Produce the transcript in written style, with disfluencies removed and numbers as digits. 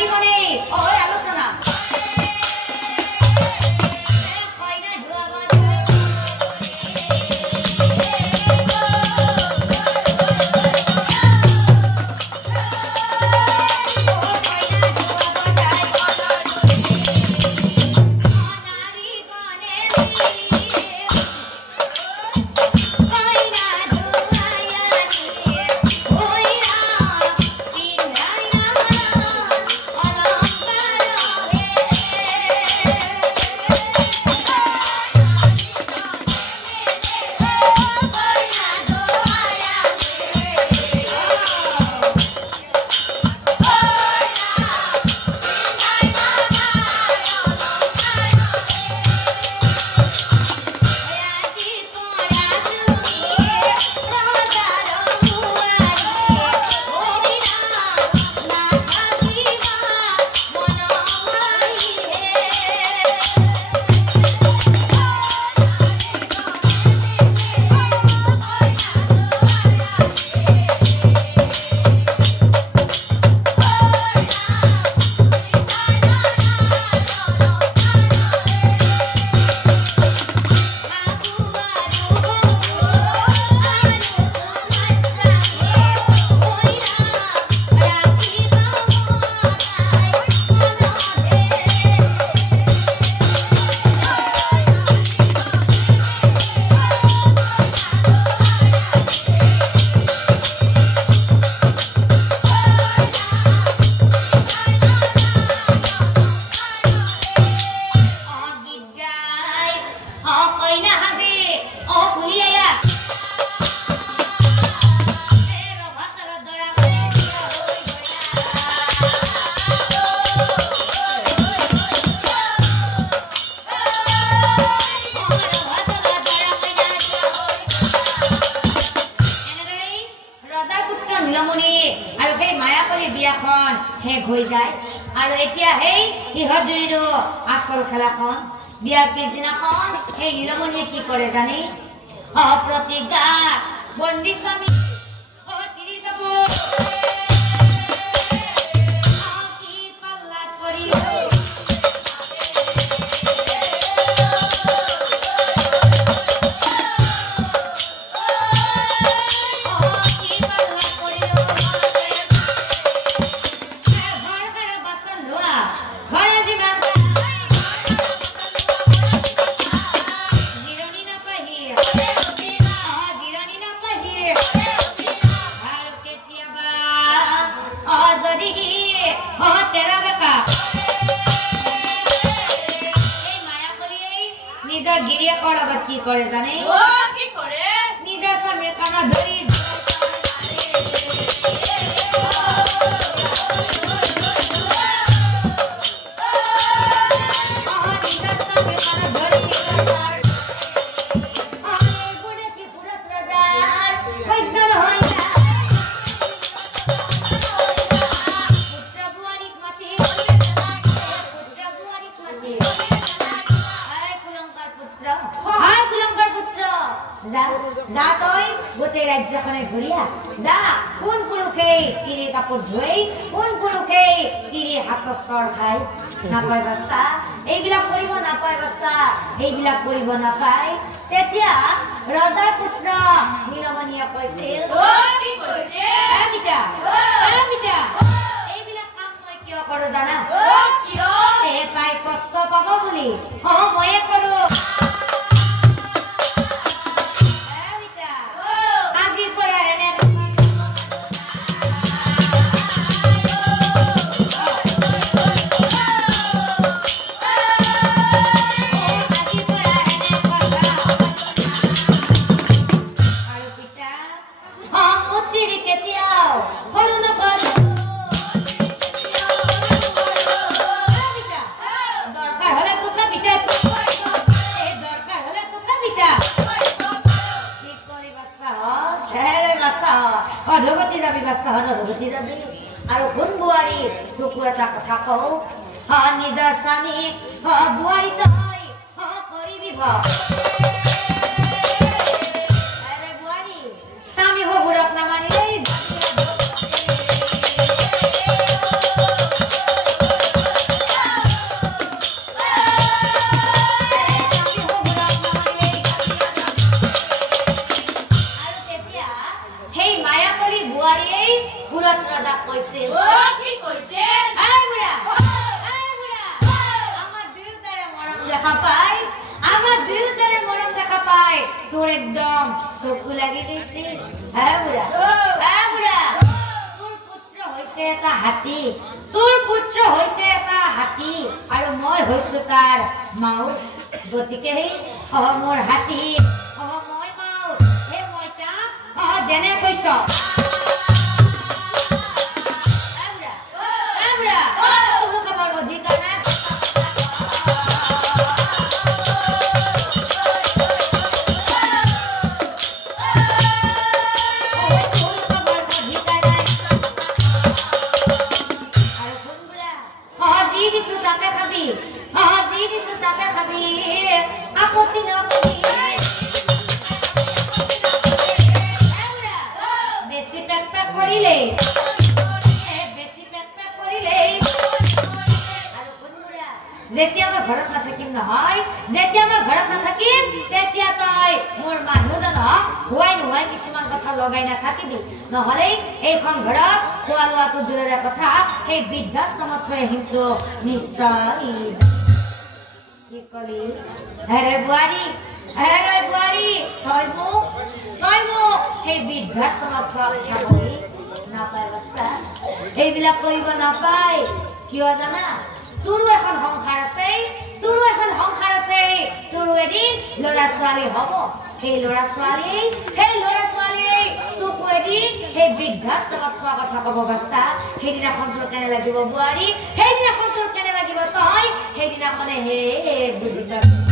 পাৰিবনে ঐ আলোচনা শেষ হৈ যায় আৰু এতিয়া সেই ইহঁত দুইৰো আচল খেলাখন বিয়াৰ পিছদিনাখন সেই নীলমণিয়ে কি কৰে জানে অপ্ৰতিজ্ঞা বন্দী স্বামী নিজৰ গিৰিয়েকৰ লগত কি কৰে জানে কি কৰে নিজৰ স্বামীৰ কাণত ধৰি যা তই গোটেই ৰাজ্যখনে ঘূৰিয়া যা কোন পুৰুষে তিৰিৰ কাপোৰ ধুই কোন পুৰুষে তিৰিৰ হাতৰ চৰ খাই নাপায় বাচ্চা এইবিলাক কৰিব নাপায় বাচ্চা এইবিলাক কৰিব নাপায় তেতিয়া ৰজাৰ পুত্ৰ নীলমণিয়ে কৈছিল এইবিলাক কাম মই কিয় কৰো জানা কিয় তাই কষ্ট পাব বুলি ময়ে কৰো আৰু কোন বুৱাৰী তোকো এটা কথা কওঁ নিজৰ স্বামীক বুৱাৰী তই কৰিবি বুৱাৰী স্বামী শহুৰক নামানিলে ৰজাক কৈছিল কি কৈছে আমাৰ দুয়োটাৰে মৰম দেখা পাই তোৰ একদম চকু লাগি গৈছে বুঢ়া তোৰ পুত্ৰ হৈছে এটা হাতী আৰু মই হৈছো তাৰ মাউস গতিকে মোৰ হাতী মই মাউস মই তাক যেনে কৈছ অধিকাৰ নাই আপত্তি নকৰিবি বেছি পেক কৰিলে যেতিয়া মই ঘৰত নাথাকিম নহয় তেতিয়া তই মোৰ মানুহজনক হোৱাই কিছুমান কথা লগাই নাথাকিবি নহলে এইখন ঘৰত খোৱা লোৱাটো দূৰৰে কথা সেই বৃদ্ধাশ্ৰমত থৈ আহিম তো নিশ্চয় কি কলি হেৰে বোৱাৰী তই মোক সেই বৃদ্ধাশ্ৰমত থোৱা কথা কলি নাপায় বাচ্চা এইবিলাক কৰিব নাপায় কিয় জানা তোৰো এখন সংসাৰ আছে তোৰো এদিন ল'ৰা ছোৱালী হ'ব সেই ল'ৰা ছোৱালী তোকো এদিন সেই বৃদ্ধাশ্ৰমত থোৱা কথা ক'ব বাচ্চা সেইদিনাখন তোৰ কেনে লাগিব বোৱাৰী সেইদিনাখন তোৰ কেনে লাগিব তই সেইদিনাখনে বুজি পাবি